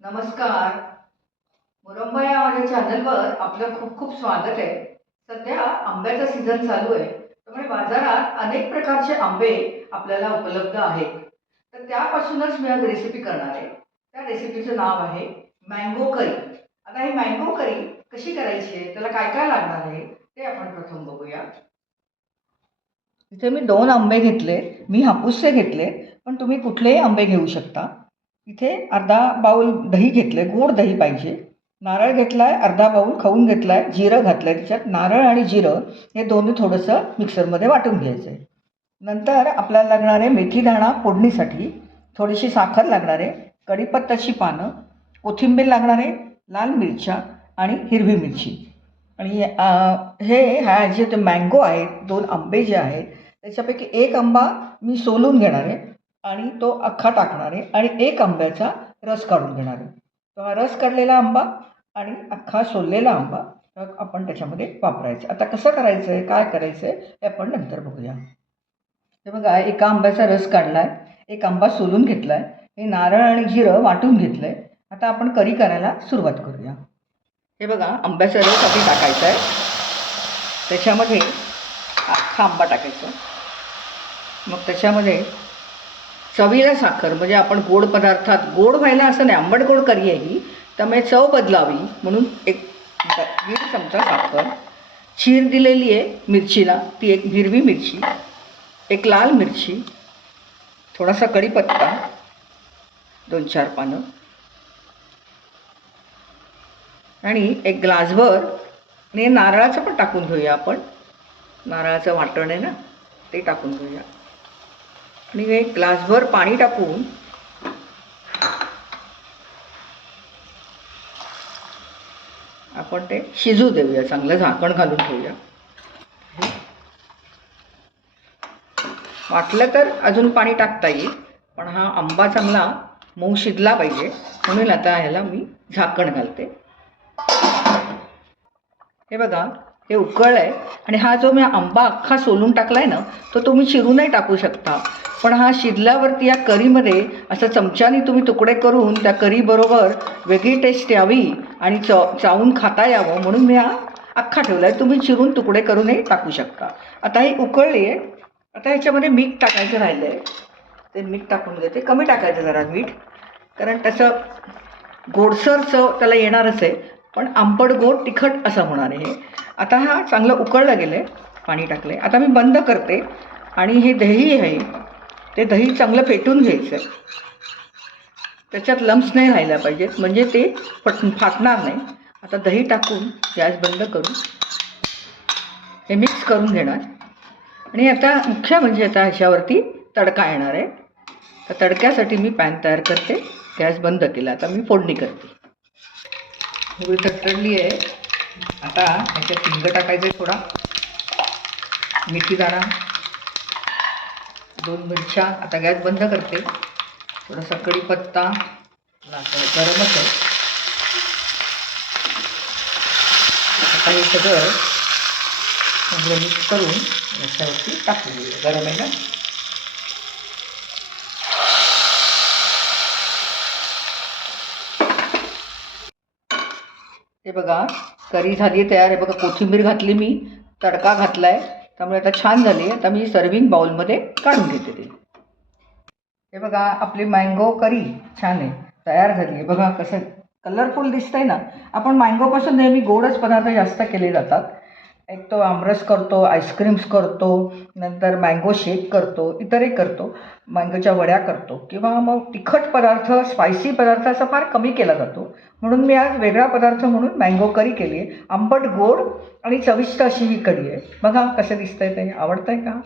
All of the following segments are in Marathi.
नमस्कार. मुरंबा या माझ्या चॅनलवर आपलं खूप खूप स्वागत आहे. सध्या आंब्याचा सीझन चालू आहे. त्यामुळे बाजारात अनेक प्रकारचे आंबे आपल्याला उपलब्ध आहेत. तर त्यापासूनच मी आज रेसिपी करणार आहे. त्या रेसिपीचं नाव आहे मँगो करी आता ही मँगो करी कशी करायची आहे? त्याला काय काय लागणार आहे? ते आपण प्रथम बघूया. इथे मी दोन आंबे घेतले. मी हापूसचे घेतले. पण तुम्ही कुठलेही आंबे घेऊ शकता. इथे अर्धा बाऊल दही घेतलं आहे गोड दही पाहिजे. नारळ घेतला आहे अर्धा बाऊल खाऊन घेतला आहे जिरं घातलं आहे त्याच्यात. नारळ आणि जिरं हे दोन्ही थोडंसं मिक्सरमध्ये वाटून घ्यायचं आहे नंतर आपल्याला लागणार आहे मेथी दाणा फोडणीसाठी. थोडीशी साखर लागणार आहे कढीपत्ताची पानं कोथिंबीर लागणार आहे लाल मिरच्या आणि हिरवी मिरची. आणि हे ह्या जे ते मँगो आहेत दोन आंबे जे आहेत त्याच्यापैकी एक आंबा मी सोलून घेणार आहे. आणि तो अख्खा टाकणार आहे आणि एक आंब्याचा रस काढून घेणार. आहे तो हा रस काढलेला आंबा आणि अख्खा सोललेला आंबा आपण त्याच्यामध्ये वापरायचं. आता कसं करायचं आहे काय करायचं आहे हे आपण नंतर बघूया. हे बघा एका आंब्याचा रस काढला आहे एक आंबा सोलून घेतला आहे हे नारळ आणि जिरं वाटून घेतलं आहे आता आपण करी करायला सुरुवात करूया. हे बघा आंब्याचा रस आधी टाकायचा आहे त्याच्यामध्ये अख्खा आंबा टाकायचा. मग त्याच्यामध्ये चवीला साखर म्हणजे आपण गोड पदार्थात गोड व्हायला असं नाही आंबट गोड करी आहे ही त्यामुळे चव बदलावी म्हणून एक दीड चमचा साखर. चीर दिलेली आहे मिरचीला ती एक हिरवी मिरची एक लाल मिरची थोडासा कढीपत्ता दोन चार पानं आणि एक ग्लासभर आणि नारळाचं पण टाकून घेऊया आपण. नारळाचं वाटण आहे ना ते टाकून घेऊया. मी एक ग्लासभर पाणी टाकून आपण ते शिजू देऊया. चांगलं झाकण घालून ठेवूया. वाटलं तर अजून पाणी टाकता येईल पण हा आंबा चांगला मऊ शिजला पाहिजे. म्हणून आता ह्याला मी झाकण घालते. हे बघा हे उकळलं आहे. आणि हा जो मी आंबा अख्खा सोलून टाकला आहे ना तो तुम्ही चिरूनही टाकू शकता. पण हा शिजल्यावरती या करीमध्ये असं चमच्याने तुम्ही तुकडे करून त्या करीबरोबर वेगळी टेस्ट यावी आणि च चावून खाता यावं म्हणून मी हा अख्खा ठेवला आहे तुम्ही चिरून तुकडे करूनही टाकू शकता. आता ही उकळली आहे. आता ह्याच्यामध्ये मीठ टाकायचं राहिलं आहे ते मीठ टाकून घेते. कमी टाकायचं जरा मीठ. कारण त्याचं गोडसर चव त्याला येणारच आहे. पण आंबट गोड तिखट असं होणार आहे हे. आता हा चांगलं उकळलं गेलं आहे पाणी टाकलं आहे आता मी बंद करते आणि हे दही आहे ते दही चांगलं फेटून घ्यायचं आहे त्याच्यात लम्स नाही राहायला पाहिजेत म्हणजे ते फट फाटणार नाही. आता दही टाकून गॅस बंद करून हे मिक्स करून घेणार. आणि आता मुख्य म्हणजे आता ह्याच्यावरती तडका येणार आहे. तर तडक्यासाठी मी पॅन तयार करते गॅस बंद केला आता मी फोडणी करते. थोडी तटतडली आहे. आता ह्याच्यात हिंग टाकायचं आहे थोडा. मेथी दाणा. दोन मिरच्या. आता गॅस बंद करते. थोडासा कढीपत्ता. गरमच आहे आता हे सगळं मिक्स करून याच्यावरती टाकून गरम आहे ना? हे बघा करी झाली आहे तयार. आहे बघा कोथिंबीर घातली मी तडका घातला आहे त्यामुळे आता छान झाली आता मी सर्विंग बाउलमध्ये काढून घेते ते. हे बघा आपली मँगो करी छान आहे. तयार झाली आहे. बघा कसं कलरफुल दिसतंय ना. आपण मँगोपासून नेहमी गोडच पदार्थ जास्त केले जातात. एक तो आमरस करतो आईस्क्रीम्स करतो नंतर मँगो शेक करतो इतरही करतो. मँगोच्या वड्या करतो. किंवा मग तिखट पदार्थ स्पायसी पदार्थ असा फार कमी केला जातो. म्हणून मी आज वेगळा पदार्थ म्हणून मँगो करी केली आहे आंबट गोड आणि चविष्ट अशी ही करी आहे. बघा कसं दिसतंय ते. आहे का?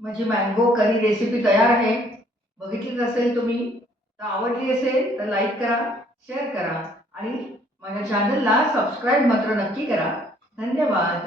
माझी मँगो करी रेसिपी तयार आहे. बघितलीच असेल तुम्ही. तर आवडली असेल तर लाईक करा शेअर करा. आणि माझ्या चॅनलला सबस्क्राईब मात्र नक्की करा. धन्यवाद.